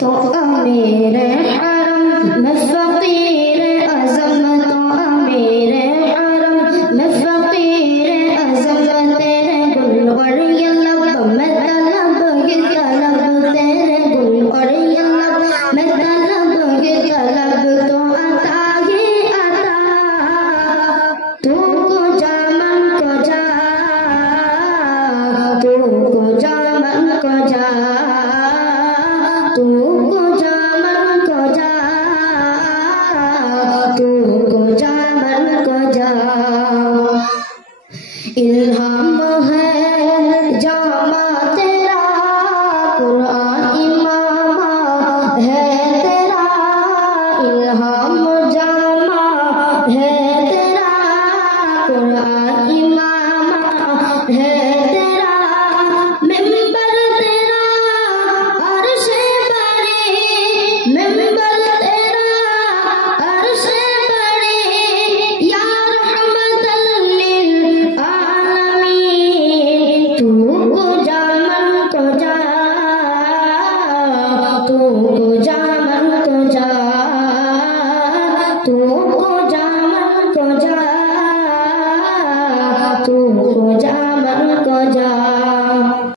तो अमीर हरम मैं फकीर अज़म, तो अमीर हरम मैं फकीर अज़म, तेरे गुल और ये लब मैं तलब ये तलब, तेरे गुल और ये लब मैं तलब ये तलब, तो अता ही अता तू को जा मन को जा, तू को जा मन को जा, तू को जा मन को जा, तू को जा मन को जा। इल्हाम है जामा तेरा, कुरान इमाम है तेरा, इल्हाम जामा है तेरा, कुरान इमाम है तेरा, मिंबर तेरा अर्शे बड़ी, मिंबर तेरा अर्शे बड़ी, या रहमतल लिल आलमीन, तू को जा मन को जा, तू को जा मन को जा, तू को जा मन को जा, तू को जा मन को जा।